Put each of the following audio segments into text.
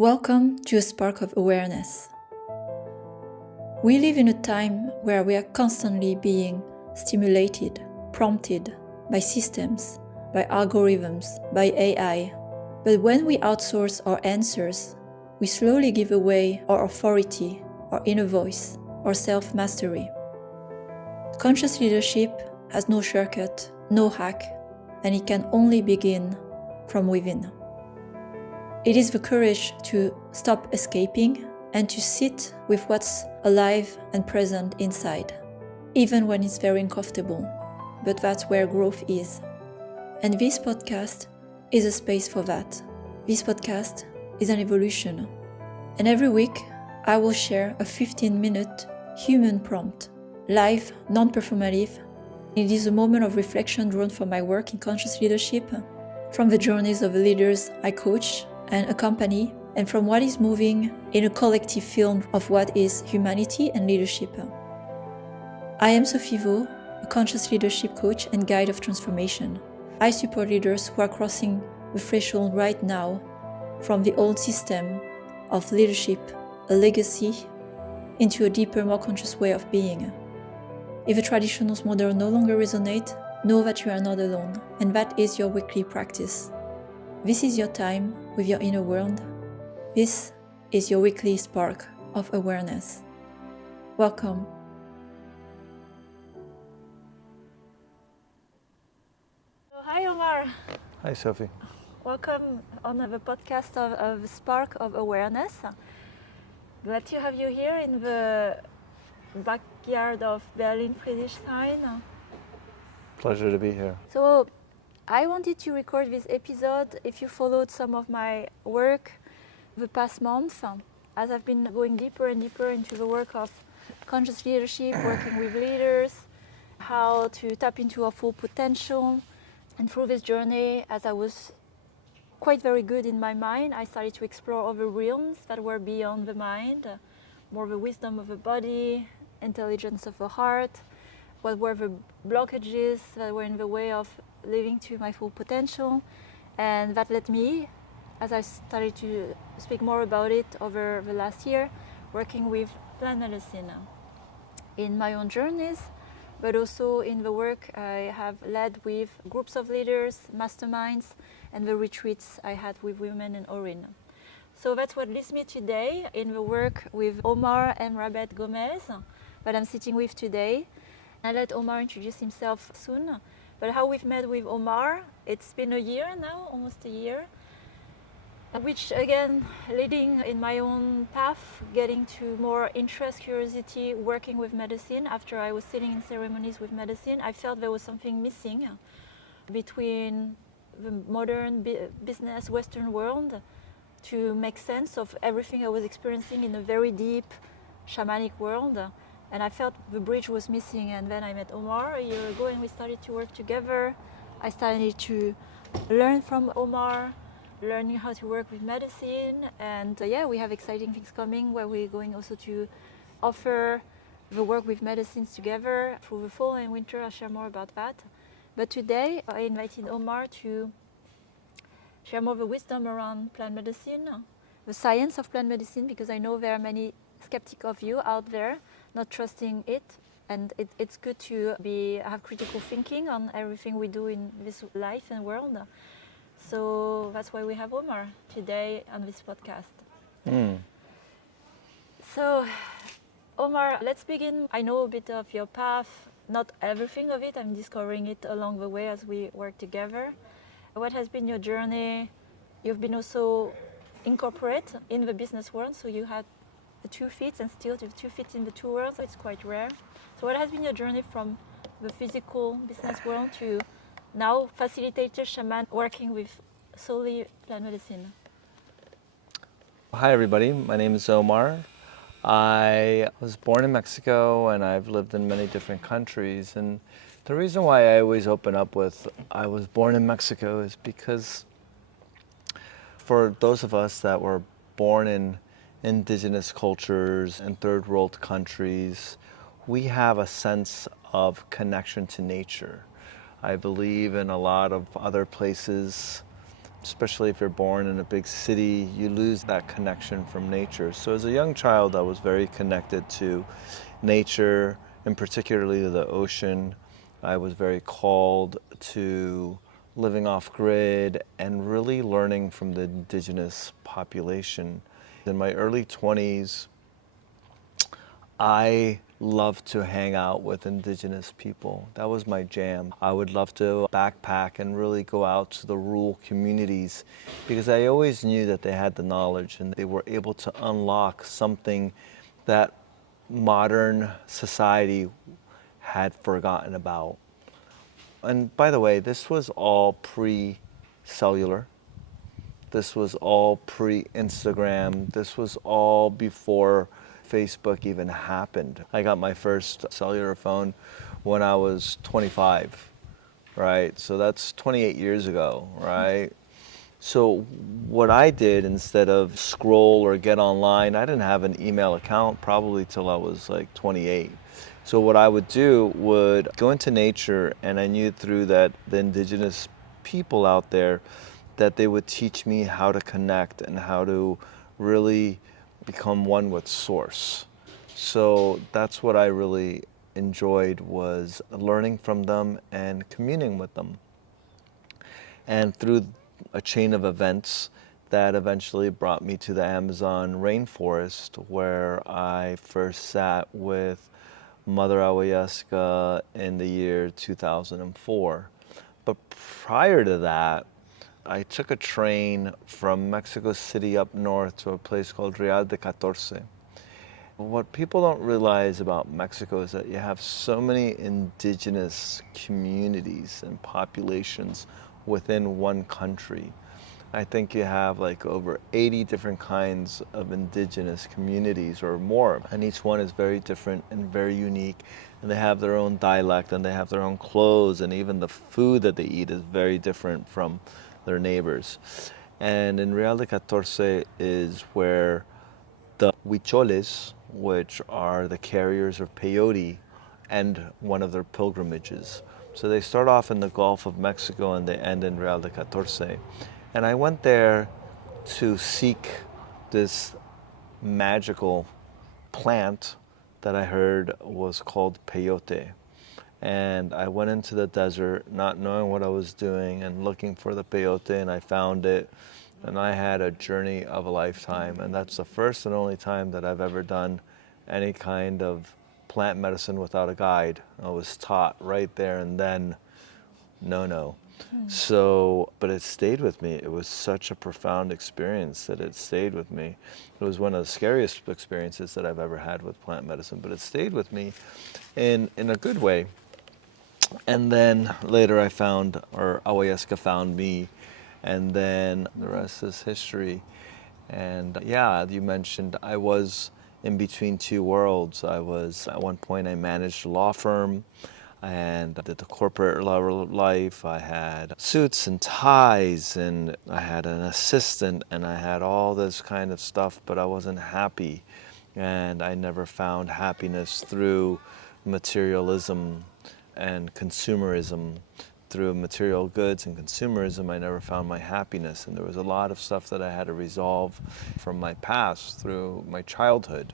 Welcome to a spark of awareness. We live in a time where we are constantly being stimulated, prompted by systems, by algorithms, by AI. But when we outsource our answers, we slowly give away our authority, our inner voice, our self-mastery. Conscious leadership has no shortcut, no hack, and it can only begin from within. It is the courage to stop escaping and to sit with what's alive and present inside, even when it's very uncomfortable. But that's where growth is. And this podcast is a space for that. This podcast is an evolution. And every week, I will share a 15-minute human prompt, live, non-performative. It is a moment of reflection drawn from my work in conscious leadership, from the journeys of the leaders I coach and accompany, and from what is moving in a collective film of what is humanity and leadership. I am Sophie Vaux, a conscious leadership coach and guide of transformation. I support leaders who are crossing the threshold right now from the old system of leadership, a legacy, into a deeper, more conscious way of being. If the traditional model no longer resonates, know that you are not alone, and that is your weekly practice. This is your time with your inner world. This is your weekly spark of awareness. Welcome. Hi Omar. Hi Sophie. Welcome on the podcast of Spark of Awareness. Glad to have you here in the backyard of Berlin Friedrichshain. Pleasure to be here. So I wanted to record this episode. If you followed some of my work the past month, as I've been going deeper and deeper into the work of conscious leadership, working with leaders, how to tap into our full potential. And through this journey, as I was quite very good in my mind, I started to explore other realms that were beyond the mind, more the wisdom of the body, intelligence of the heart, what were the blockages that were in the way of living to my full potential. And that led me, as I started to speak more about it over the last year, working with plant medicine in my own journeys, but also in the work I have led with groups of leaders, masterminds, and the retreats I had with women in Orin. So that's what leads me today in the work with Omar and Rabet Gomez that I'm sitting with today. I'll let Omar introduce himself soon. But how we've met with Omar, it's been a year now, almost a year, which again, leading in my own path, getting to more interest, curiosity, working with medicine. After I was sitting in ceremonies with medicine, I felt there was something missing between the modern business Western world to make sense of everything I was experiencing in a very deep shamanic world. And I felt the bridge was missing, and then I met Omar a year ago and we started to work together. I started to learn from Omar, learning how to work with medicine, and we have exciting things coming where we're going also to offer the work with medicines together through the fall and winter. I'll share more about that. But today I invited Omar to share more of the wisdom around plant medicine, the science of plant medicine, because I know there are many skeptics of you out there not trusting it, and it's good to have critical thinking on everything we do in this life and world. So that's why we have Omar today on this podcast. So Omar, let's begin. I know a bit of your path, not everything of it. I'm discovering it along the way as we work together. What has been your journey? You've been also incorporate in the business world, so you had the 2 feet and still the 2 feet in the two worlds. It's quite rare. So what has been your journey from the physical business world to now facilitator, shaman, working with solely plant medicine? Hi everybody, my name is Omar. I was born in Mexico and I've lived in many different countries, and the reason why I always open up with I was born in Mexico is because for those of us that were born in indigenous cultures and third world countries, we have a sense of connection to nature. I believe in a lot of other places especially if you're born in a big city, you lose that connection from nature. So as a young child, I was very connected to nature, and particularly the ocean. I was very called to living off grid and really learning from the indigenous population. In my early 20s, I loved to hang out with indigenous people. That was my jam. I would love to backpack and really go out to the rural communities because I always knew that they had the knowledge and they were able to unlock something that modern society had forgotten about. And by the way, this was all pre-cellular. This was all pre-Instagram. This was all before Facebook even happened. I got my first cellular phone when I was 25, right? So that's 28 years ago, right? So what I did instead of scroll or get online, I didn't have an email account probably till I was like 28. So what I would do would go into nature, and I knew through that the indigenous people out there that they would teach me how to connect and how to really become one with source. So that's what I really enjoyed, was learning from them and communing with them. And through a chain of events that eventually brought me to the Amazon rainforest, where I first sat with Mother Ayahuasca in the year 2004. But prior to that, I took a train from Mexico City up north to a place called Real de Catorce. What people don't realize about Mexico is that you have so many indigenous communities and populations within one country. I think you have like over 80 different kinds of indigenous communities or more, and each one is very different and very unique, and they have their own dialect and they have their own clothes, and even the food that they eat is very different from their neighbors. And in Real de Catorce is where the Huicholes, which are the carriers of peyote, end one of their pilgrimages. So they start off in the Gulf of Mexico and they end in Real de Catorce. And I went there to seek this magical plant that I heard was called peyote. And I went into the desert not knowing what I was doing and looking for the peyote, and I found it. And I had a journey of a lifetime. And that's the first and only time that I've ever done any kind of plant medicine without a guide. I was taught right there and then, no. So, but it stayed with me. It was such a profound experience that it stayed with me. It was one of the scariest experiences that I've ever had with plant medicine, but it stayed with me in a good way. And then later I found, or Ayahuasca found me, and then the rest is history. And yeah, you mentioned I was in between two worlds. I was, at one point I managed a law firm and did the corporate life. I had suits and ties, and I had an assistant, and I had all this kind of stuff, but I wasn't happy. And I never found happiness through materialism and consumerism. Through material goods and consumerism, I never found my happiness. And there was a lot of stuff that I had to resolve from my past through my childhood.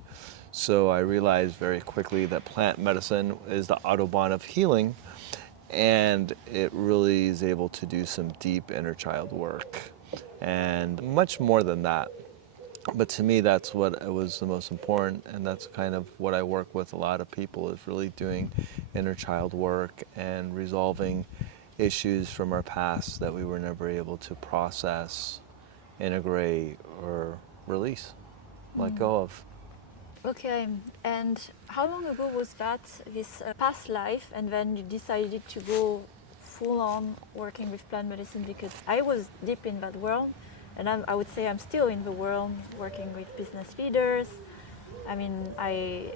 So I realized very quickly that plant medicine is the Autobahn of healing, and it really is able to do some deep inner child work and much more than that. But to me, that's what was the most important, and that's kind of what I work with a lot of people, is really doing inner child work and resolving issues from our past that we were never able to process, integrate, or release, let go of. Okay, and how long ago was that, this past life, and then you decided to go full on working with plant medicine? Because I was deep in that world, and I would say I'm still in the world working with business leaders. I mean, I'm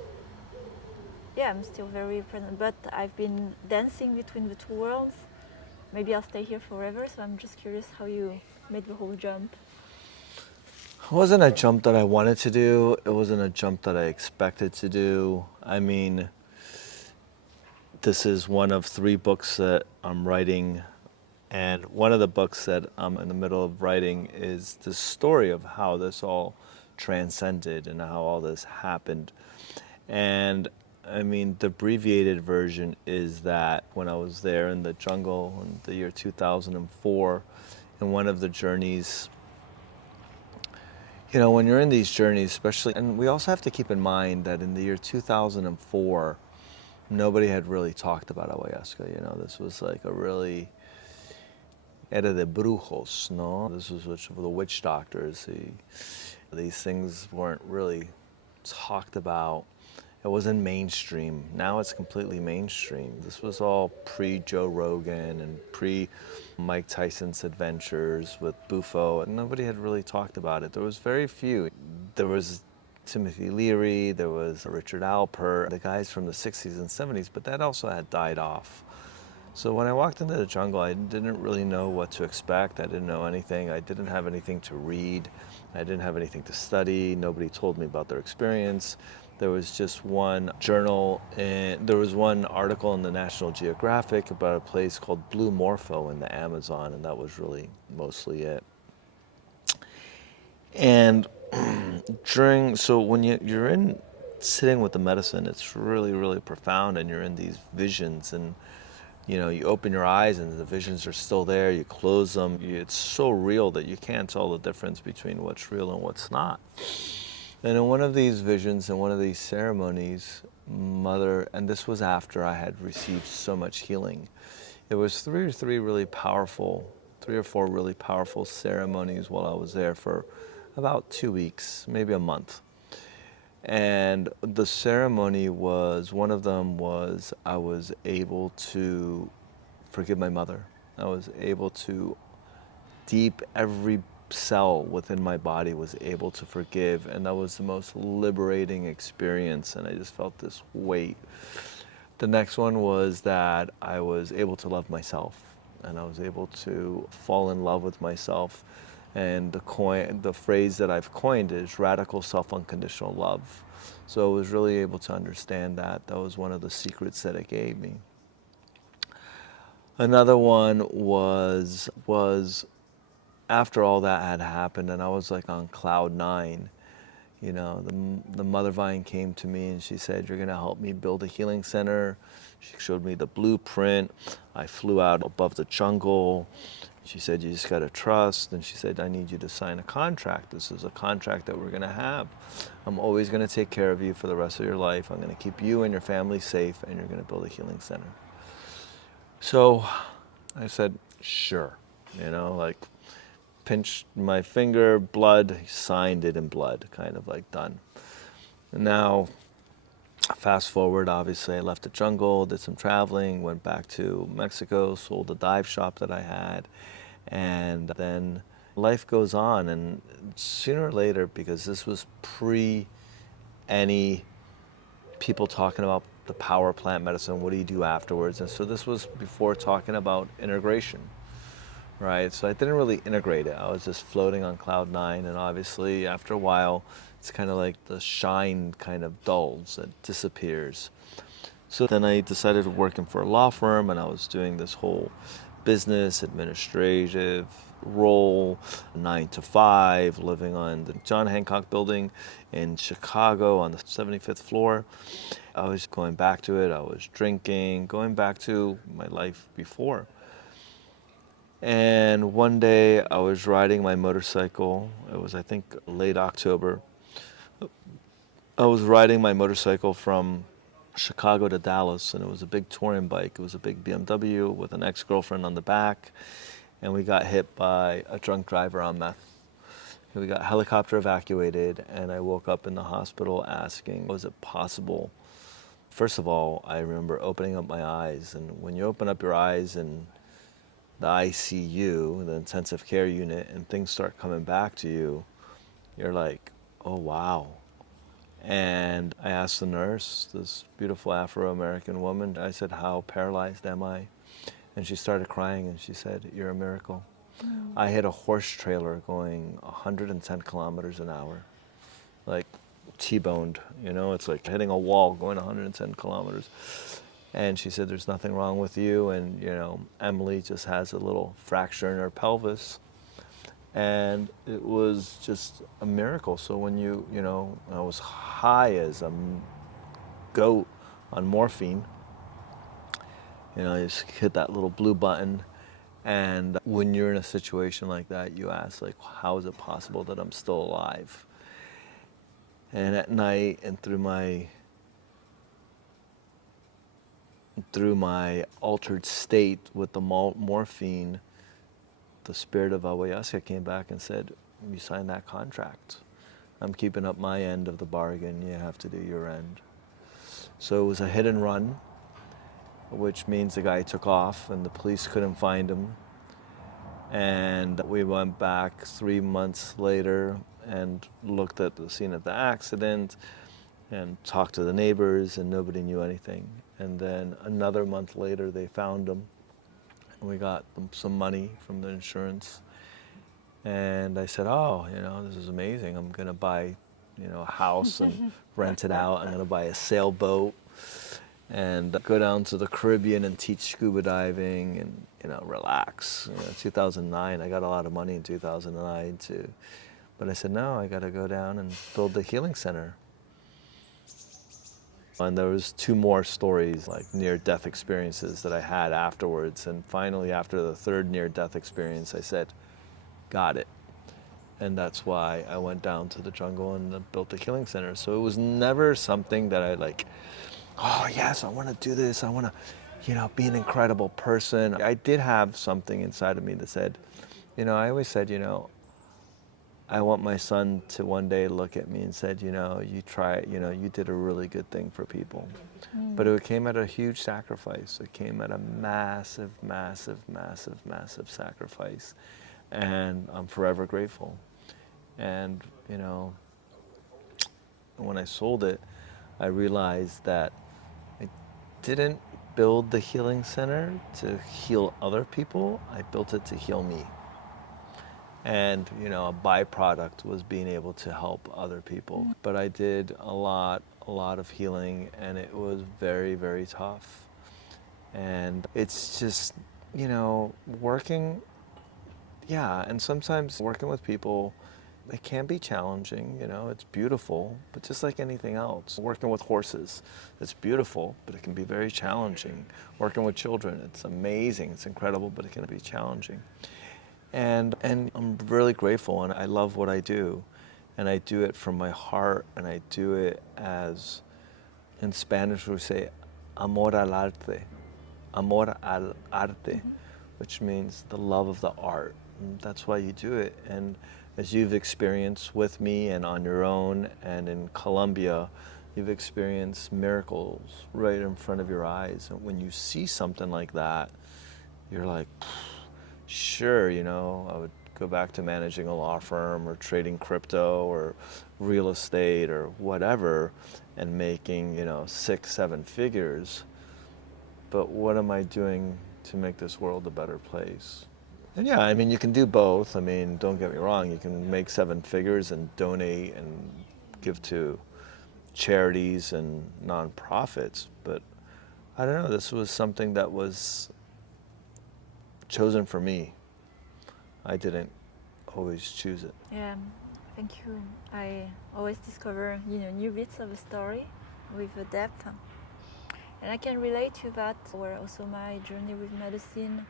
still very present, but I've been dancing between the two worlds. Maybe I'll stay here forever, so I'm just curious how you made the whole jump. It wasn't a jump that I wanted to do. It wasn't a jump that I expected to do. I mean, this is one of 3 books that I'm writing And one of the books that I'm in the middle of writing is the story of how this all transcended and how all this happened. And I mean, the abbreviated version is that when I was there in the jungle in the year 2004, in one of the journeys, you know, when you're in these journeys, especially, and we also have to keep in mind that in the year 2004, nobody had really talked about ayahuasca. You know, this was like a really era de brujos, no? This was the witch doctors. These things weren't really talked about. It wasn't mainstream. Now it's completely mainstream. This was all pre-Joe Rogan and pre-Mike Tyson's adventures with Bufo. And nobody had really talked about it. There was very few. There was Timothy Leary, there was Richard Alpert, the guys from the 60s and 70s, but that also had died off. So when I walked into the jungle, I didn't really know what to expect. I didn't know anything. I didn't have anything to read. I didn't have anything to study. Nobody told me about their experience. There was just one journal, and there was one article in the National Geographic about a place called Blue Morpho in the Amazon, and that was really mostly it. And so when you're in sitting with the medicine, it's really, really profound, and you're in these visions, and you know, you open your eyes and the visions are still there, you close them, it's so real that you can't tell the difference between what's real and what's not. And in one of these visions, in one of these ceremonies, Mother, and this was after I had received so much healing, it was three or four really powerful ceremonies while I was there for about 2 weeks, maybe a month. And the ceremony was, one of them was I was able to forgive my mother. I was able to, every cell within my body was able to forgive, and that was the most liberating experience, and I just felt this weight. The next one was that I was able to love myself, and I was able to fall in love with myself. And the phrase that I've coined is radical self-unconditional love. So I was really able to understand that. That was one of the secrets that it gave me. Another one was after all that had happened, and I was like on cloud nine. You know, the Mother Vine came to me and she said, "You're gonna help me build a healing center." She showed me the blueprint. I flew out above the jungle. She said, "You just gotta trust." And she said, "I need you to sign a contract. This is a contract that we're gonna have. I'm always gonna take care of you for the rest of your life. I'm gonna keep you and your family safe, and you're gonna build a healing center." So I said, "Sure." You know, like pinched my finger, blood, signed it in blood, kind of like done. And now, fast forward, obviously, I left the jungle, did some traveling, went back to Mexico, sold a dive shop that I had, and then life goes on. And sooner or later, because this was pre any people talking about the power plant medicine, what do you do afterwards? And so this was before talking about integration. Right, so I didn't really integrate it. I was just floating on cloud nine, and obviously after a while, it's kind of like the shine kind of dulls, it disappears. So then I decided to work for a law firm, and I was doing this whole business administrative role, 9 to 5, living on the John Hancock building in Chicago on the 75th floor. I was going back to it, I was drinking, going back to my life before. And one day I was riding my motorcycle. It was, I think, late October. I was riding my motorcycle from Chicago to Dallas, and it was a big touring bike. It was a big BMW with an ex-girlfriend on the back, and we got hit by a drunk driver on meth. We got helicopter evacuated, and I woke up in the hospital asking, was it possible? First of all, I remember opening up my eyes, and when you open up your eyes and the ICU, the intensive care unit, and things start coming back to you, you're like, oh wow. And I asked the nurse, this beautiful Afro-American woman, I said, "How paralyzed am I?" And she started crying and she said, "You're a miracle." I hit a horse trailer going 110 kilometers an hour, like T-boned, you know, it's like hitting a wall going 110 kilometers. And she said, there's nothing wrong with you. And, you know, Emily just has a little fracture in her pelvis. And it was just a miracle. So when you know, I was high as a goat on morphine. You know, you just hit that little blue button. And when you're in a situation like that, you ask, like, how is it possible that I'm still alive? And at night and through my altered state with the morphine, the spirit of Awayasya came back and said, you signed that contract. I'm keeping up my end of the bargain. You have to do your end. So it was a hit and run, which means the guy took off and the police couldn't find him. And we went back 3 months later and looked at the scene of the accident and talked to the neighbors, and nobody knew anything. And then another month later, they found him, and we got them some money from the insurance. And I said, oh, you know, this is amazing. I'm going to buy, you know, a house and rent it out. I'm going to buy a sailboat and go down to the Caribbean and teach scuba diving and, you know, relax. You know, 2009, I got a lot of money in 2009 too. But I said, no, I got to go down and build the healing center. And there was 2 more stories, like near-death experiences that I had afterwards. And finally, after the 3rd near-death experience, I said, got it. And that's why I went down to the jungle and built the healing center. So it was never something that I like, oh yes, I want to do this. I want to, you know, be an incredible person. I did have something inside of me that said, you know, I always said, you know, I want my son to one day look at me and said, you know, you did a really good thing for people. But it came at a huge sacrifice. It came at a massive, massive, massive, massive sacrifice. And I'm forever grateful. And, you know, when I sold it, I realized that I didn't build the healing center to heal other people. I built it to heal me. And, you know, a byproduct was being able to help other people. But I did a lot of healing, and it was very, very tough. And it's just, you know, working, yeah, and sometimes working with people, it can be challenging, you know, it's beautiful, but just like anything else. Working with horses, it's beautiful, but it can be very challenging. Working with children, it's amazing, it's incredible, but it can be challenging. And I'm really grateful, and I love what I do, and I do it from my heart, and I do it as, in Spanish we say, amor al arte, which means the love of the art. And that's why you do it. And as you've experienced with me and on your own, and in Colombia, you've experienced miracles right in front of your eyes. And when you see something like that, you're like, sure, you know, I would go back to managing a law firm or trading crypto or real estate or whatever and making, you know, 6-7 figures. But what am I doing to make this world a better place? And yeah, I mean, you can do both. I mean, don't get me wrong, you can make 7 figures and donate and give to charities and nonprofits. But I don't know, this was something that was chosen for me. I didn't always choose it. Yeah, thank you. I always discover, you know, new bits of a story with a depth. And I can relate to that, where also my journey with medicine,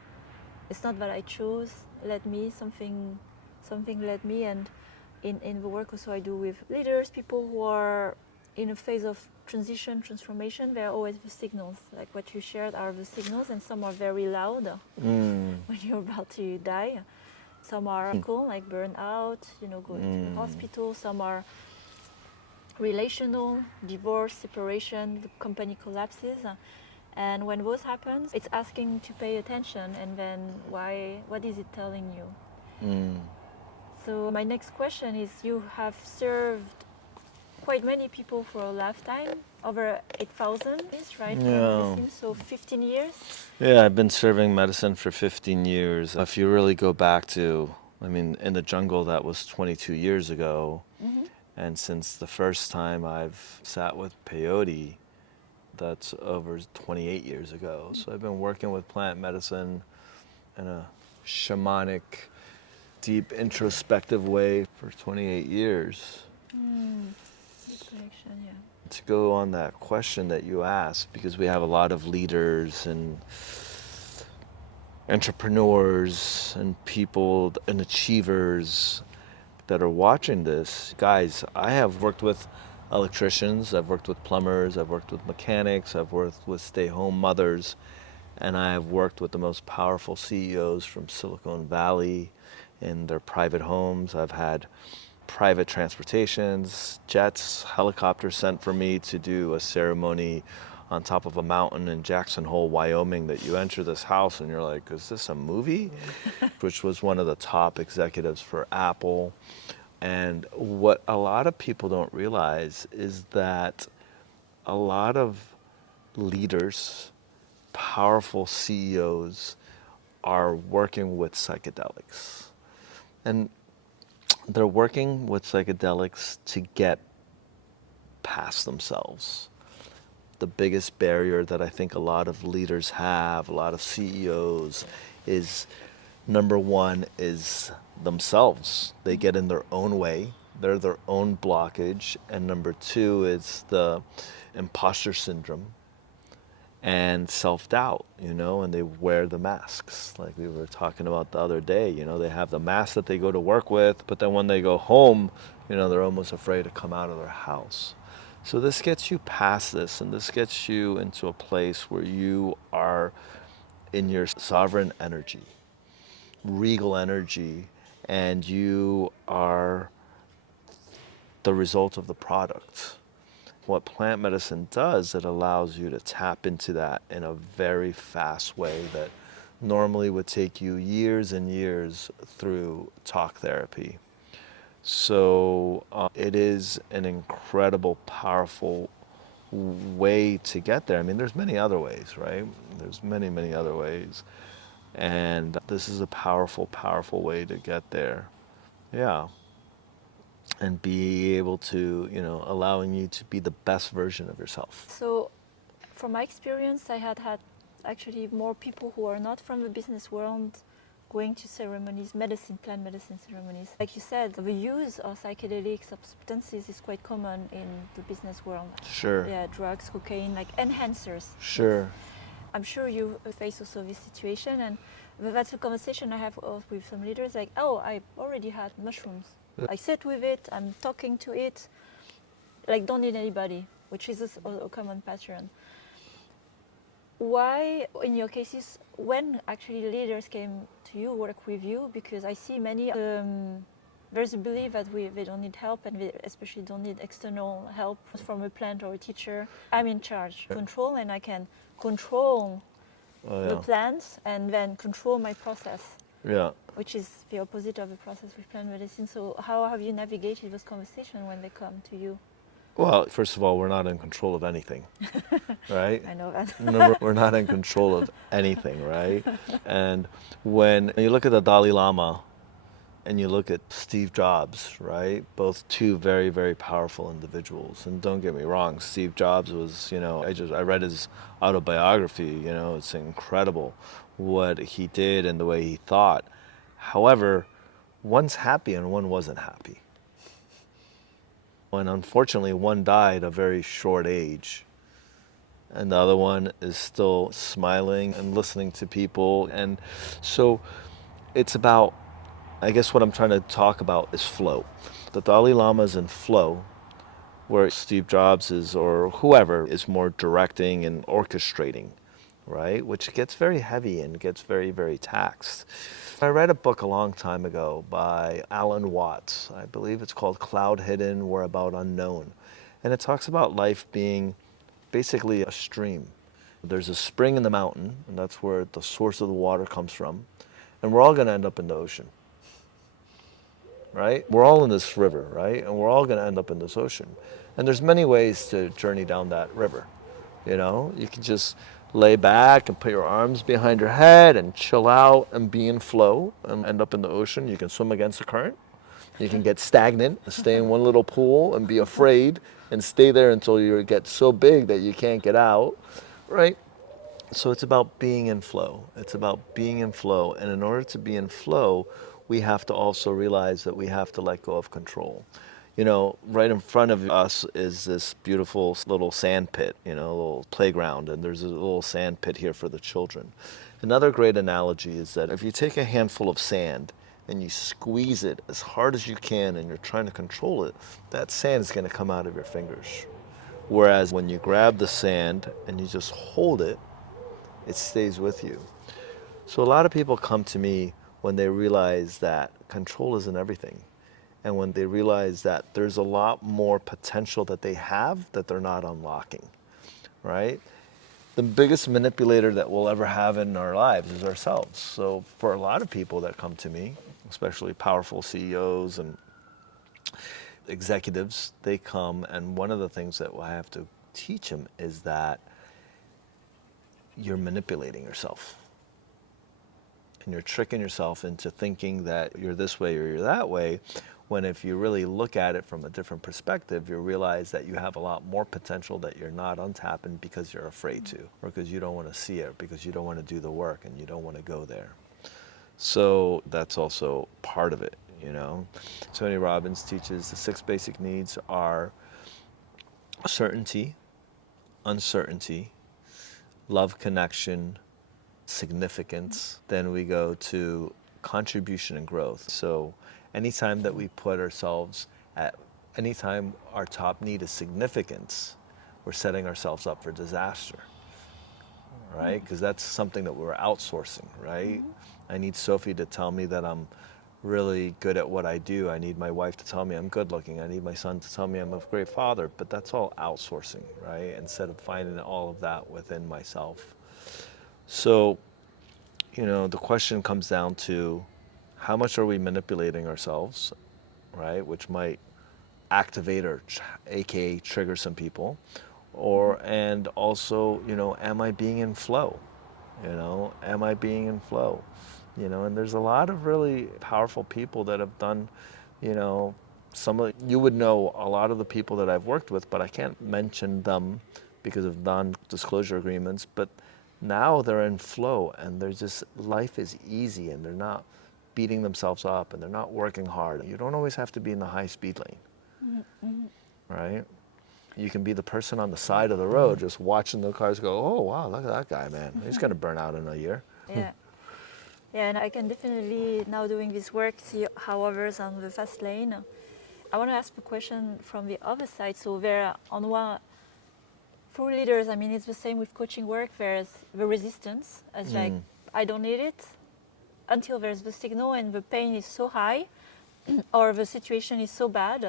it's not that I chose, led me, something led me. And in the work also I do with leaders, people who are in a phase of transition, transformation, there are always the signals, like what you shared are the signals, and some are very loud when you're about to die. Some are cool, like burnout, you know, going to the hospital. Some are relational, divorce, separation, the company collapses. And when those happens, it's asking to pay attention, and then what is it telling you? So my next question is, you have served quite many people for a lifetime, over 8,000, right? Yeah. So 15 years? Yeah, I've been serving medicine for 15 years. If you really go back to, I mean, in the jungle, that was 22 years ago. And since the first time I've sat with peyote, That's over 28 years ago. So I've been working with plant medicine in a shamanic, deep, introspective way for 28 years. Good connection, yeah. To go on that question that you asked, because we have a lot of leaders and entrepreneurs and people and achievers that are watching this. Guys, I have worked with electricians, I've worked with plumbers, I've worked with mechanics, I've worked with stay-home mothers, and I've worked with the most powerful CEOs from Silicon Valley in their private homes. I've had private transportations, jets, helicopters sent for me to do a ceremony on top of a mountain in Jackson Hole, Wyoming, that you enter this house and you're like, is this a movie? Which was one of the top executives for Apple. And what a lot of people don't realize is that a lot of leaders, powerful CEOs, are working with psychedelics. And they're working with psychedelics to get past themselves. The biggest barrier that I think a lot of leaders have, a lot of CEOs, is number one is themselves. They get in their own way. They're their own blockage. And number two is the imposter syndrome and self-doubt, and they wear the masks like we were talking about the other day. They have the mask that they go to work with, but then when they go home, they're almost afraid to come out of their house. So this gets you past this, and this gets you into a place where you are in your sovereign energy, regal energy, and you are the result of the product. What plant medicine does, it allows you to tap into that in a very fast way that normally would take you years and years through talk therapy. So it is an incredible, powerful way to get there. I mean, there's many other ways, right? There's many, many other ways. And this is a powerful, powerful way to get there. Yeah. And be able to, allowing you to be the best version of yourself. So, from my experience, I had actually more people who are not from the business world going to ceremonies, plant medicine ceremonies. Like you said, the use of psychedelic substances is quite common in the business world. Sure. Yeah, drugs, cocaine, like enhancers. Sure. Yes. I'm sure you face also this situation, and that's a conversation I have with some leaders, like, oh, I already had mushrooms. I sit with it, I'm talking to it, like don't need anybody, which is a common pattern. Why, in your cases, when actually leaders came to you, work with you, because I see many, there's a belief that they don't need help, and they especially don't need external help from a plant or a teacher. I'm in charge, control, and I can control the plants and then control my process. Yeah. Which is the opposite of the process with plant medicine. So how have you navigated those conversations when they come to you? Well, first of all, we're not in control of anything, right? I know that. Remember, we're not in control of anything, right? And when you look at the Dalai Lama and you look at Steve Jobs, right? Both two very, very powerful individuals. And don't get me wrong, Steve Jobs was, I read his autobiography, it's incredible what he did and the way he thought. However, one's happy and one wasn't happy. And unfortunately, one died a very short age. And the other one is still smiling and listening to people. And so it's about, I guess what I'm trying to talk about is flow. The Dalai Lama is in flow, where Steve Jobs is, or whoever, is more directing and orchestrating, right? Which gets very heavy and gets very, very taxed. I read a book a long time ago by Alan Watts. I believe it's called Cloud Hidden, Whereabout Unknown. And it talks about life being basically a stream. There's a spring in the mountain, and that's where the source of the water comes from. And we're all going to end up in the ocean, right? We're all in this river, right? And we're all going to end up in this ocean. And there's many ways to journey down that river. You can just lay back and put your arms behind your head and chill out and be in flow and end up in the ocean. You can swim against the current, You can get stagnant, stay in one little pool and be afraid and stay there until you get so big that you can't get out, right? So it's about being in flow. It's about being in flow. And in order to be in flow, we have to also realize that we have to let go of control. You know, right in front of us is this beautiful little sand pit, you know, a little playground, and there's a little sand pit here for the children. Another great analogy is that if you take a handful of sand and you squeeze it as hard as you can and you're trying to control it, that sand is going to come out of your fingers. Whereas when you grab the sand and you just hold it, it stays with you. So a lot of people come to me when they realize that control isn't everything. And when they realize that there's a lot more potential that they have that they're not unlocking, right? The biggest manipulator that we'll ever have in our lives is ourselves. So for a lot of people that come to me, especially powerful CEOs and executives, they come, and one of the things that I have to teach them is that you're manipulating yourself. And you're tricking yourself into thinking that you're this way or you're that way, when if you really look at it from a different perspective, you realize that you have a lot more potential that you're not untapping because you're afraid to, or because you don't want to see it, because you don't want to do the work and you don't want to go there. So that's also part of it, you know. Tony Robbins teaches the 6 basic needs are certainty, uncertainty, love, connection, significance. Then we go to contribution and growth. So anytime that we put ourselves at, anytime our top need is significance, we're setting ourselves up for disaster, right? Because that's something that we're outsourcing, right? I need Sophie to tell me that I'm really good at what I do. I need my wife to tell me I'm good looking. I need my son to tell me I'm a great father. But that's all outsourcing, right? Instead of finding all of that within myself. So, you know, the question comes down to how much are we manipulating ourselves, right? Which might activate or AKA trigger some people. Or, and also, you know, am I being in flow? You know, am I being in flow? You know, and there's a lot of really powerful people that have done, you know, some of, you would know a lot of the people that I've worked with, but I can't mention them because of non-disclosure agreements. But now they're in flow and they're just, life is easy and they're not beating themselves up and they're not working hard. You don't always have to be in the high speed lane, right? You can be the person on the side of the road just watching the cars go, oh, wow, look at that guy, man. He's going to burn out in a year. Yeah. Yeah, and I can definitely, now doing this work, see how others on the fast lane. I want to ask a question from the other side. So there, on one, through leaders, I mean, it's the same with coaching work. There's the resistance, as like, I don't need it, until there's the signal and the pain is so high, or the situation is so bad.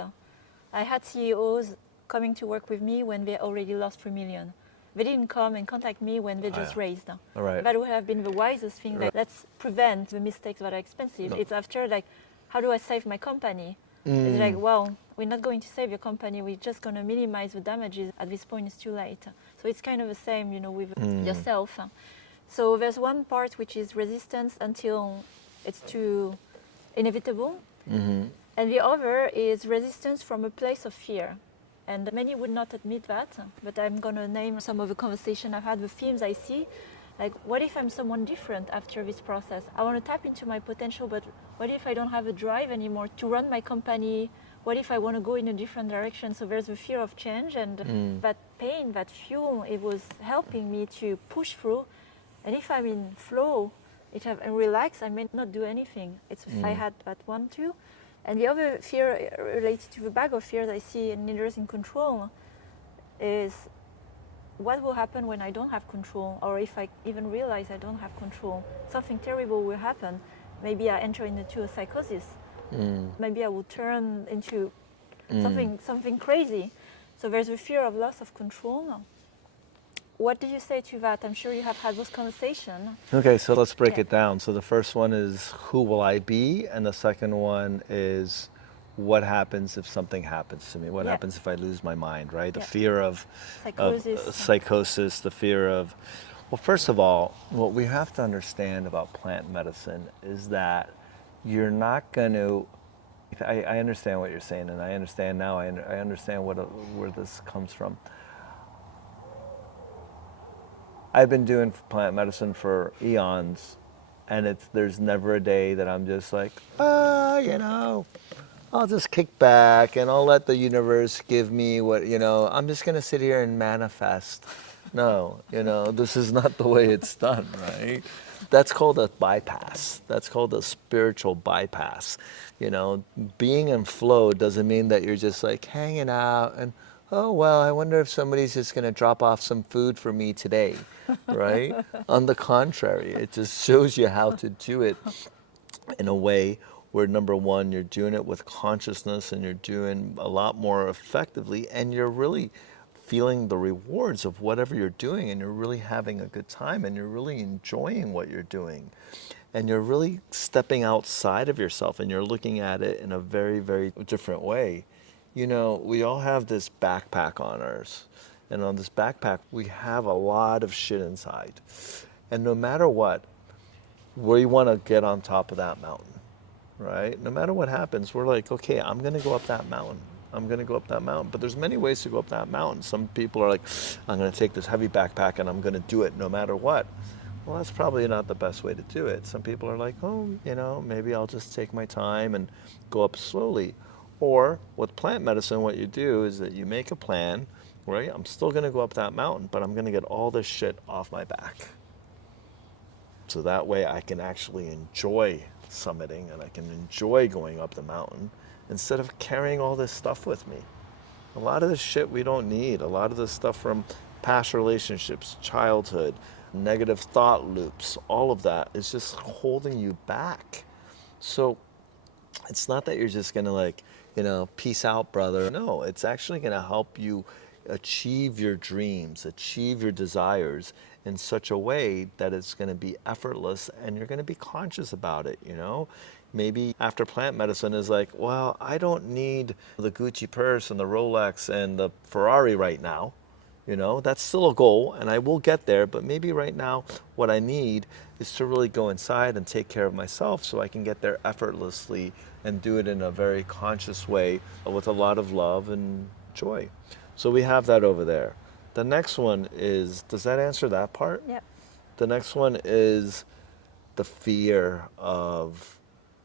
I had CEOs coming to work with me when they already lost 3 million. They didn't come and contact me when they just raised. All right. That would have been the wisest thing. Like, let's prevent the mistakes that are expensive. It's after, like, how do I save my company? It's like, well, we're not going to save your company. We're just going to minimize the damages. At this point, it's too late. So it's kind of the same, you know, with yourself. So there's one part which is resistance until it's too inevitable. And the other is resistance from a place of fear. And many would not admit that, but I'm going to name some of the conversation I've had, the themes I see. Like, what if I'm someone different after this process? I want to tap into my potential, but what if I don't have a drive anymore to run my company? What if I want to go in a different direction? So there's the fear of change, and that pain, that fuel, it was helping me to push through. And if I'm in flow, and relax, I may not do anything. I had that one too. And the other fear related to the bag of fears I see in leaders in control is what will happen when I don't have control, or if I even realize I don't have control. Something terrible will happen. Maybe I enter into a psychosis. Maybe I will turn into something crazy. So there's a fear of loss of control. What do you say to that? I'm sure you have had those conversations. Okay, so let's break it down. So the first one is, who will I be? And the second one is, what happens if something happens to me? What happens if I lose my mind, right? The fear of psychosis, the fear of, well, first of all, what we have to understand about plant medicine is that you're not going to I understand what you're saying, and I understand now. I understand where this comes from. I've been doing plant medicine for eons, and there's never a day that I'm just like, I'll just kick back and I'll let the universe give me what, I'm just going to sit here and manifest. No, this is not the way it's done, right? That's called a bypass. That's called a spiritual bypass. Being in flow doesn't mean that you're just like hanging out and, oh, well, I wonder if somebody's just going to drop off some food for me today, right? On the contrary, it just shows you how to do it in a way where, number one, you're doing it with consciousness and you're doing a lot more effectively, and you're really feeling the rewards of whatever you're doing, and you're really having a good time, and you're really enjoying what you're doing, and you're really stepping outside of yourself, and you're looking at it in a very, very different way. We all have this backpack on ours, and on this backpack we have a lot of shit inside, and no matter what, we want to get on top of that mountain, right? No matter what happens, we're like, okay, I'm going to go up that mountain. I'm going to go up that mountain. But there's many ways to go up that mountain. Some people are like, I'm going to take this heavy backpack and I'm going to do it no matter what. Well, that's probably not the best way to do it. Some people are like, oh, maybe I'll just take my time and go up slowly. Or with plant medicine, what you do is that you make a plan, right? I'm still going to go up that mountain, but I'm going to get all this shit off my back. So that way I can actually enjoy summiting and I can enjoy going up the mountain instead of carrying all this stuff with me. A lot of this shit we don't need. A lot of this stuff from past relationships, childhood, negative thought loops, all of that is just holding you back. So it's not that you're just going to peace out, brother. No, it's actually going to help you achieve your dreams, achieve your desires in such a way that it's going to be effortless and you're going to be conscious about it. Maybe after plant medicine is like, well, I don't need the Gucci purse and the Rolex and the Ferrari right now. That's still a goal and I will get there, but maybe right now what I need is to really go inside and take care of myself so I can get there effortlessly and do it in a very conscious way with a lot of love and joy. So we have that over there. The next one is, does that answer that part? Yep. The next one is the fear of,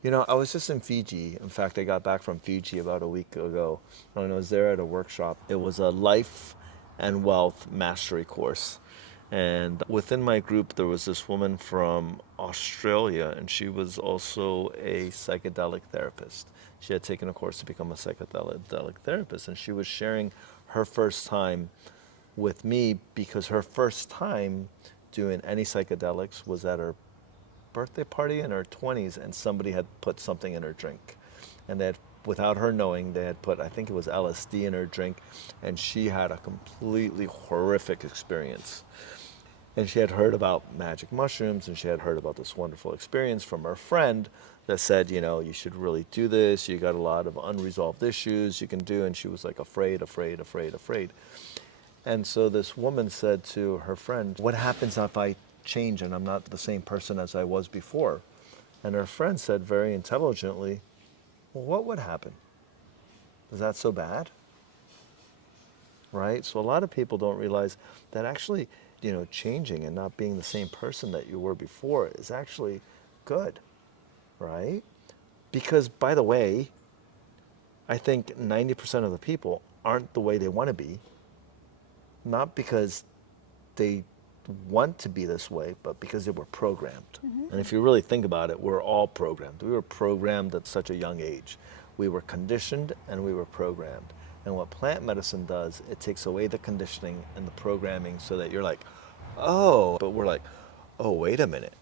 I was just in Fiji. In fact, I got back from Fiji about a week ago, and I was there at a workshop. It was a life and wealth mastery course. And within my group, there was this woman from Australia, and she was also a psychedelic therapist. She had taken a course to become a psychedelic therapist, and she was sharing her first time with me because her first time doing any psychedelics was at her birthday party in her 20s, and somebody had put something in her drink. And they had, without her knowing, they had put, I think it was LSD in her drink, and she had a completely horrific experience. And she had heard about magic mushrooms, and she had heard about this wonderful experience from her friend that said, you should really do this. You got a lot of unresolved issues you can do. And she was like afraid. And so this woman said to her friend, what happens if I change and I'm not the same person as I was before? And her friend said very intelligently, well, what would happen? Is that so bad? Right? So a lot of people don't realize that actually, changing and not being the same person that you were before is actually good, right? Because, by the way, I think 90% of the people aren't the way they want to be, not because they want to be this way, but because they were programmed. Mm-hmm. And if you really think about it, we're all programmed. We were programmed at such a young age. We were conditioned and we were programmed. And what plant medicine does, it takes away the conditioning and the programming so that you're like, oh, but we're like, oh, wait a minute.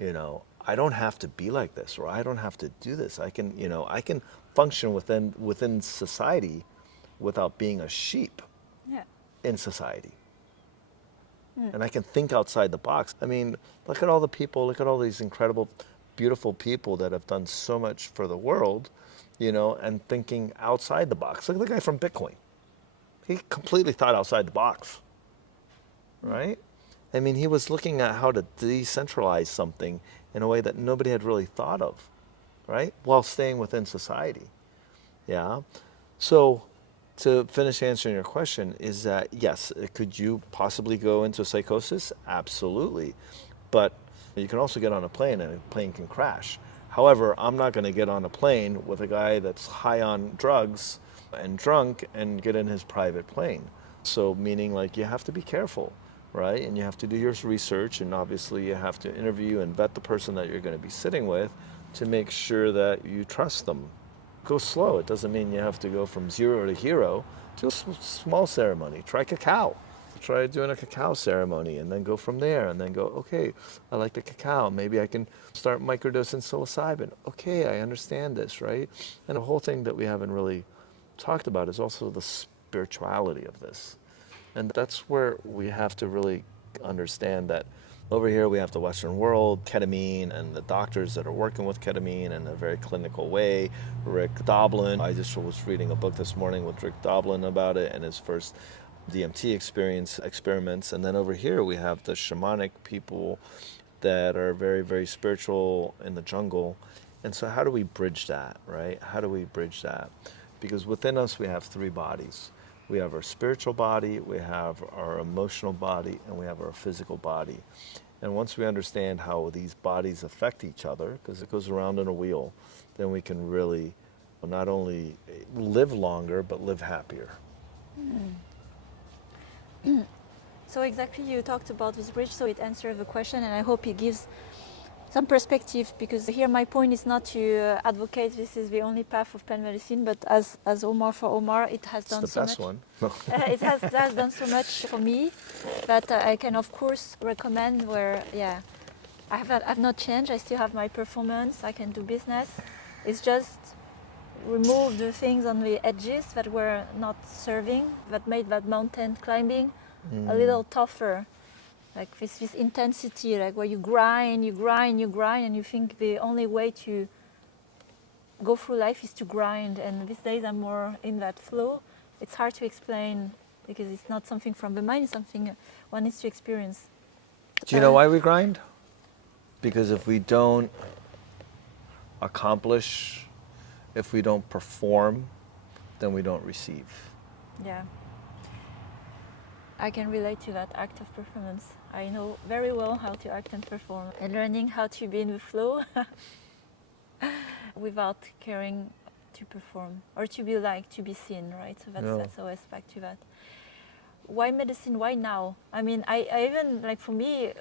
I don't have to be like this, or I don't have to do this. I can function within society without being a sheep in society. And I can think outside the box. I mean, look at all the people, look at all these incredible, beautiful people that have done so much for the world, and thinking outside the box. Look at the guy from Bitcoin. He completely thought outside the box, right? I mean, he was looking at how to decentralize something in a way that nobody had really thought of. right? While staying within society. Yeah. So to finish answering your question is that yes, could you possibly go into psychosis? Absolutely. But you can also get on a plane and a plane can crash. However, I'm not going to get on a plane with a guy that's high on drugs and drunk and get in his private plane. So meaning like you have to be careful, right? And you have to do your research, and obviously you have to interview and vet the person that you're going to be sitting with to make sure that you trust them. Go slow. It doesn't mean you have to go from zero to hero. Do a small ceremony. Try cacao. Try doing a cacao ceremony and then go from there and then go, okay, I like the cacao. Maybe I can start microdosing psilocybin. Okay, I understand this, right? And the whole thing that we haven't really talked about is also the spirituality of this. And that's where we have to really understand that over here we have the Western world, ketamine, and the doctors that are working with ketamine in a very clinical way. Rick Doblin, I just was reading a book this morning with Rick Doblin about it and his first DMT experiments. And then over here we have the shamanic people that are very, very spiritual in the jungle. And so how do we bridge that, right? How do we bridge that? Because within us we have three bodies. We have our spiritual body, we have our emotional body, and we have our physical body. And once we understand how these bodies affect each other, because it goes around in a wheel, then we can really not only live longer, but live happier. So exactly, you talked about this bridge, so it answers the question, and I hope it gives some perspective, because here my point is not to advocate this is the only path of plant medicine, but as Omar, for Omar, it has It's done the so best much. one. It has done so much for me that I can of course recommend. Where I've not changed. I still have my performance. I can do business. It's just remove the things on the edges that were not serving, that made that mountain climbing a little tougher. Like this intensity, like where you grind, and you think the only way to go through life is to grind. And these days I'm more in that flow. It's hard to explain because it's not something from the mind, it's something one needs to experience. Do you know why we grind? Because if we don't accomplish, if we don't perform, then we don't receive. Yeah. I can relate to that act of performance. I know very well how to act and perform, and learning how to be in the flow without caring to perform or to be liked, to be seen, right? So that's always back to that. Why medicine? Why now? I mean, I even, like for me,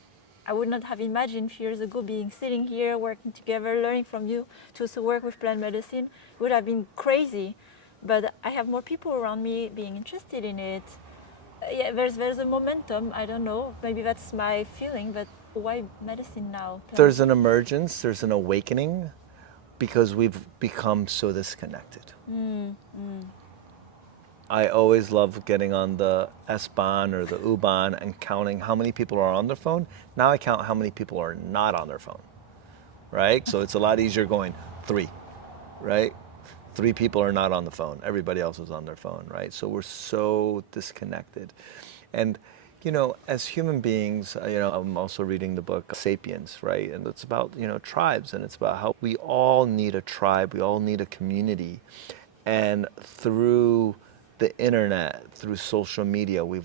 I would not have imagined a few years ago being sitting here, working together, learning from you to also work with plant medicine. It would have been crazy. But I have more people around me being interested in it. Yeah, there's a momentum. I don't know. Maybe that's my feeling. But why medicine now? There's an emergence, there's an awakening, because we've become so disconnected. I always love getting on the S-Bahn or the U-Bahn and counting how many people are on their phone. Now I count how many people are not on their phone, right? So it's a lot easier going 3, right? 3 people are not on the phone. Everybody else is on their phone, right? So we're so disconnected. And, you know, as human beings, I'm also reading the book Sapiens, right? And it's about, tribes, and it's about how we all need a tribe, we all need a community. And through the internet, through social media, we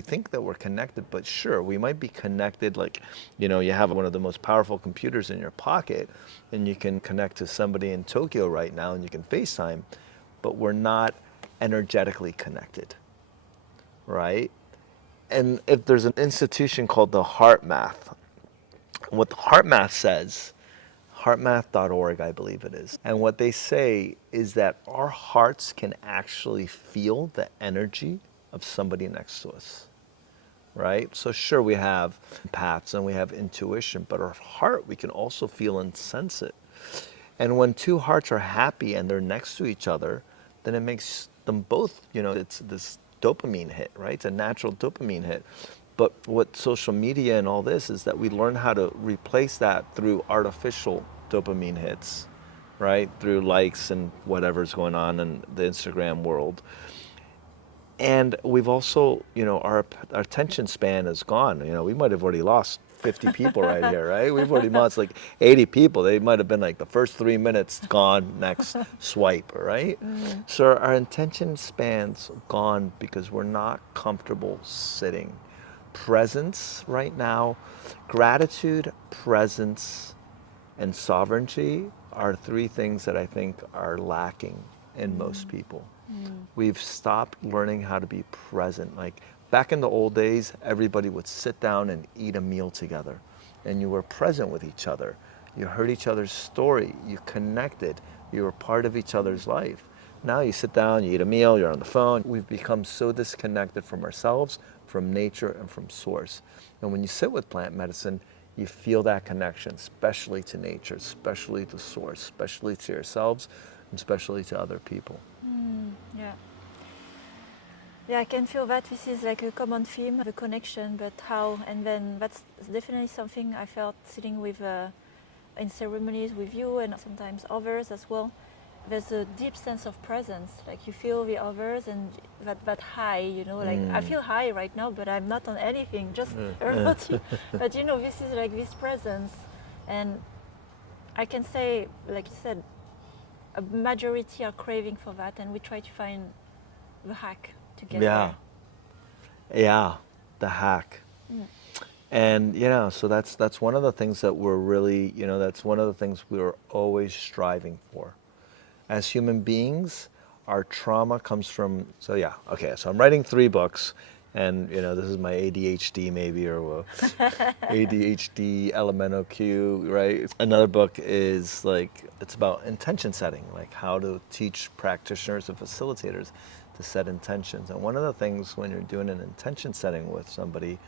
think that we're connected, but sure, we might be connected, like, you have one of the most powerful computers in your pocket and you can connect to somebody in Tokyo right now and you can FaceTime, but we're not energetically connected, right? And if there's an institution called the Heart Math, what the Heart Math says, heartmath.org, I believe it is. And what they say is that our hearts can actually feel the energy of somebody next to us, right? So sure, we have empaths and we have intuition, but our heart, we can also feel and sense it. And when 2 hearts are happy and they're next to each other, then it makes them both, it's this dopamine hit, right? It's a natural dopamine hit. But what social media and all this is that we learn how to replace that through artificial dopamine hits, right? Through likes and whatever's going on in the Instagram world. And we've also, our attention span is gone. We might have already lost 50 people right here, right? We've already lost like 80 people. They might have been like the first 3 minutes gone, next swipe, right? So our attention span's gone because we're not comfortable sitting. Presence right now, gratitude, presence, and sovereignty are three things that I think are lacking in most people. We've stopped learning how to be present. Like back in the old days, everybody would sit down and eat a meal together, and you were present with each other. You heard each other's story, you connected, you were part of each other's life. Now you sit down, you eat a meal, you're on the phone. We've become so disconnected from ourselves, from nature, and from source. And when you sit with plant medicine, you feel that connection, especially to nature, especially to source, especially to yourselves, and especially to other people. Yeah. Yeah, I can feel that this is like a common theme, the connection, but how, and then that's definitely something I felt sitting with in ceremonies with you and sometimes others as well. There's a deep sense of presence, like you feel the others and that high, you know, like I feel high right now, but I'm not on anything, just about you. But you know, this is like this presence, and I can say, like you said, a majority are craving for that, and we try to find the hack to get Yeah, yeah, the hack. there. And so that's one of the things that we're really, that's one of the things we're always striving for. As human beings, our trauma comes from, so yeah, okay, so I'm writing 3 books, and this is my ADHD maybe, or ADHD elemental Q, right? Another book is like, it's about intention setting, like how to teach practitioners and facilitators to set intentions. And one of the things when you're doing an intention setting with somebody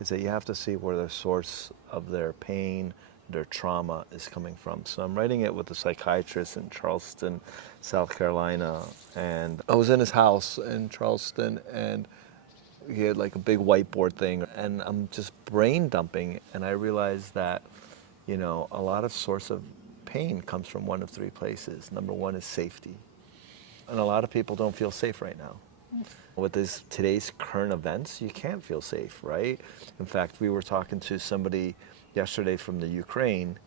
is that you have to see where the source of their pain, their trauma is coming from. So I'm writing it with a psychiatrist in Charleston, South Carolina. And I was in his house in Charleston, and he had like a big whiteboard thing, and I'm just brain dumping, and I realized that, a lot of source of pain comes from one of 3 places. Number 1 is safety. And a lot of people don't feel safe right now. With today's current events, you can't feel safe, right? In fact, we were talking to somebody yesterday from the Ukraine,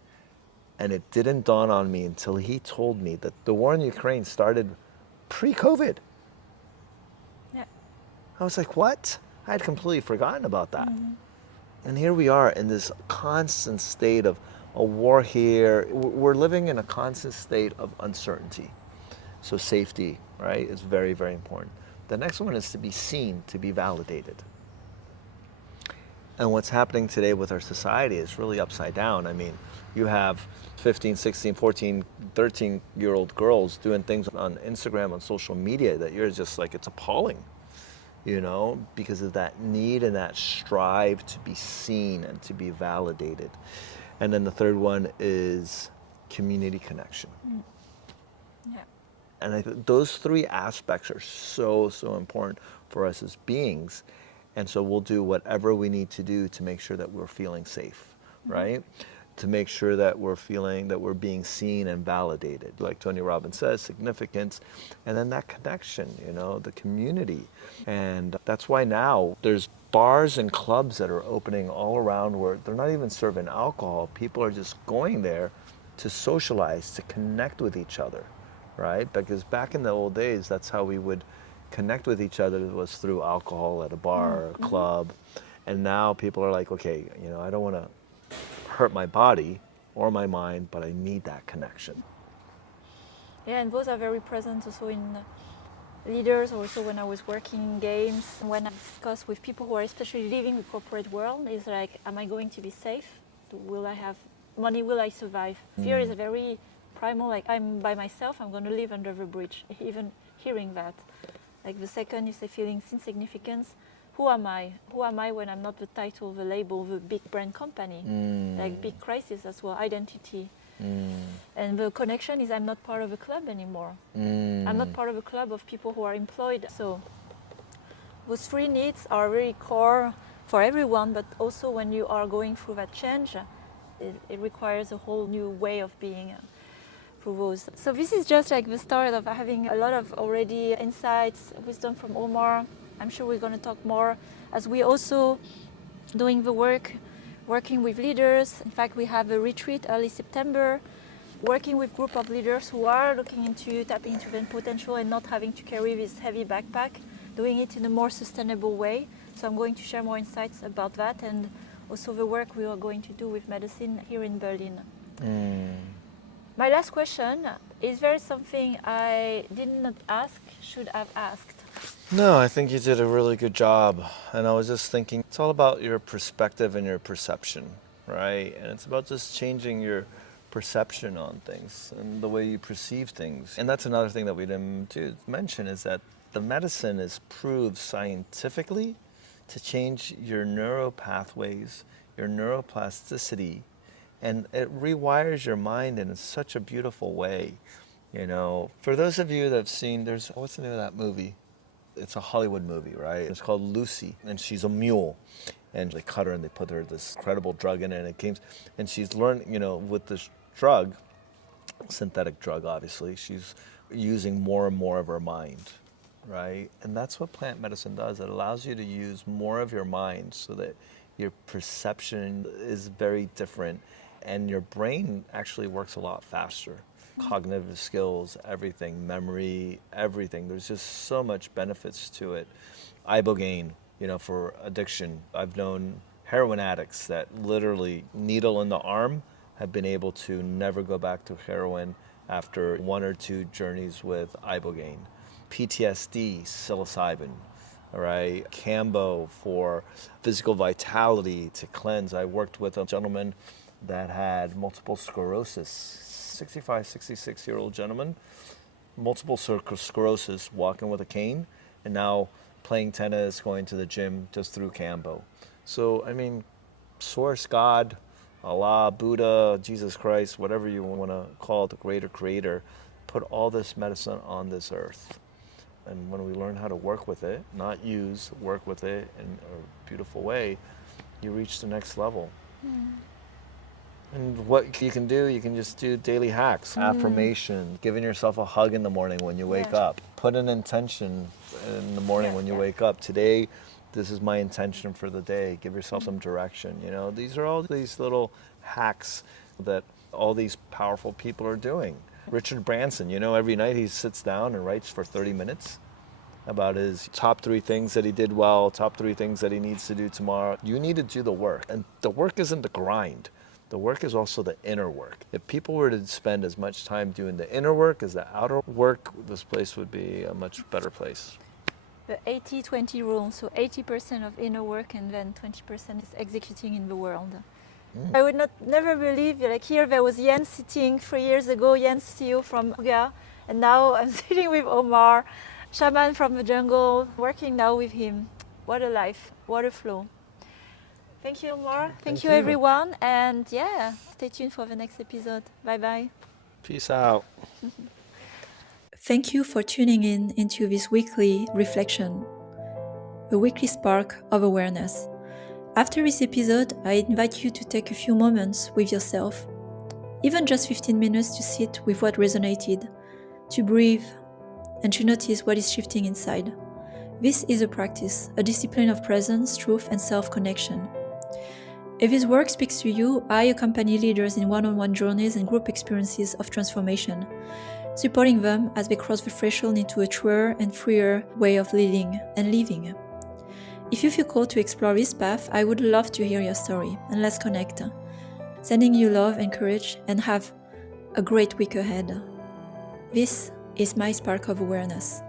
and it didn't dawn on me until he told me that the war in Ukraine started pre-COVID. Yeah. I was like, what? I had completely forgotten about that. And here we are in this constant state of a war here. We're living in a constant state of uncertainty. So safety, right, is very, very important. The next one is to be seen, to be validated. And what's happening today with our society is really upside down. I mean, you have 15, 16, 14, 13-year-old girls doing things on Instagram, on social media that you're just like, it's appalling, because of that need and that strive to be seen and to be validated. And then the third one is community connection. Yeah. And I think those 3 aspects are so, so important for us as beings. And so we'll do whatever we need to do to make sure that we're feeling safe, right? To make sure that we're feeling that we're being seen and validated. Like Tony Robbins says, significance, and then that connection, the community. And that's why now there's bars and clubs that are opening all around where they're not even serving alcohol. People are just going there to socialize, to connect with each other, right? Because back in the old days, that's how we would connect with each other, was through alcohol at a bar or a club. And now people are like, okay, I don't want to hurt my body or my mind, but I need that connection. Yeah, and those are very present also in leaders, also when I was working in games, when I discuss with people who are especially living the corporate world, is like, am I going to be safe? Will I have money? Will I survive? Fear is a very primal, like I'm by myself, I'm going to live under the bridge. Even hearing that. Like the second is the feeling insignificance. Who am I? Who am I when I'm not the title, the label, the big brand company? Like big crisis as well, identity. And the connection is I'm not part of a club anymore. I'm not part of a club of people who are employed. So those 3 needs are really core for everyone, but also when you are going through that change, it requires a whole new way of being through those. So this is just like the start of having a lot of already insights, wisdom from Omar. I'm sure we're going to talk more as we also doing the work working with leaders. In fact, we have a retreat early September, working with group of leaders who are looking into tapping into their potential and not having to carry this heavy backpack, doing it in a more sustainable way. So I'm going to share more insights about that and also the work we are going to do with medicine here in Berlin. My last question, is there something I did not ask, should have asked? No, I think you did a really good job. And I was just thinking, it's all about your perspective and your perception, right? And it's about just changing your perception on things and the way you perceive things. And that's another thing that we didn't mention is that the medicine is proved scientifically to change your neural pathways, your neuroplasticity, and it rewires your mind in such a beautiful way. You know, for those of you that have seen, what's the name of that movie? It's a Hollywood movie, right? It's called Lucy, and she's a mule. And they cut her and they put her this incredible drug in it, and she's learned, you know, with this drug, synthetic drug obviously, she's using more and more of her mind, right? And that's what plant medicine does. It allows you to use more of your mind so that your perception is very different and your brain actually works a lot faster. Cognitive skills, everything, memory, everything. There's just so much benefits to it. Ibogaine, you know, for addiction. I've known heroin addicts that literally needle in the arm have been able to never go back to heroin after 1 or 2 journeys with Ibogaine. PTSD, psilocybin, all right? Cambo for physical vitality, to cleanse. I worked with a gentleman that had multiple sclerosis, 65, 66-year-old gentleman, multiple sclerosis, walking with a cane, and now playing tennis, going to the gym just through Cambo. So, I mean, source, God, Allah, Buddha, Jesus Christ, whatever you want to call it, the greater creator, put all this medicine on this earth. And when we learn how to work with it, not use, work with it in a beautiful way, you reach the next level. And what you can do, you can just do daily hacks, affirmation, giving yourself a hug in the morning when you wake up. Put an intention in the morning when you wake up. Today, this is my intention for the day. Give yourself some direction. You know, these are all these little hacks that all these powerful people are doing. Richard Branson, you know, every night he sits down and writes for 30 minutes about his top 3 things that he did well, top 3 things that he needs to do tomorrow. You need to do the work. And the work isn't the grind. The work is also the inner work. If people were to spend as much time doing the inner work as the outer work, this place would be a much better place. The 80-20 rule, so 80% of inner work and then 20% is executing in the world. I would never believe, like here there was Jens sitting 3 years ago, Jens CEO from Yoga, and now I'm sitting with Omar, shaman from the jungle, working now with him. What a life, what a flow. Thank you, Omar. Thank you, everyone. And yeah, stay tuned for the next episode. Bye-bye. Peace out. Thank you for tuning in into this weekly reflection, a weekly spark of awareness. After this episode, I invite you to take a few moments with yourself, even just 15 minutes to sit with what resonated, to breathe, and to notice what is shifting inside. This is a practice, a discipline of presence, truth, and self-connection. If this work speaks to you, I accompany leaders in one-on-one journeys and group experiences of transformation, supporting them as they cross the threshold into a truer and freer way of leading and living. If you feel called to explore this path, I would love to hear your story, and let's connect. Sending you love and courage, and have a great week ahead. This is my spark of awareness.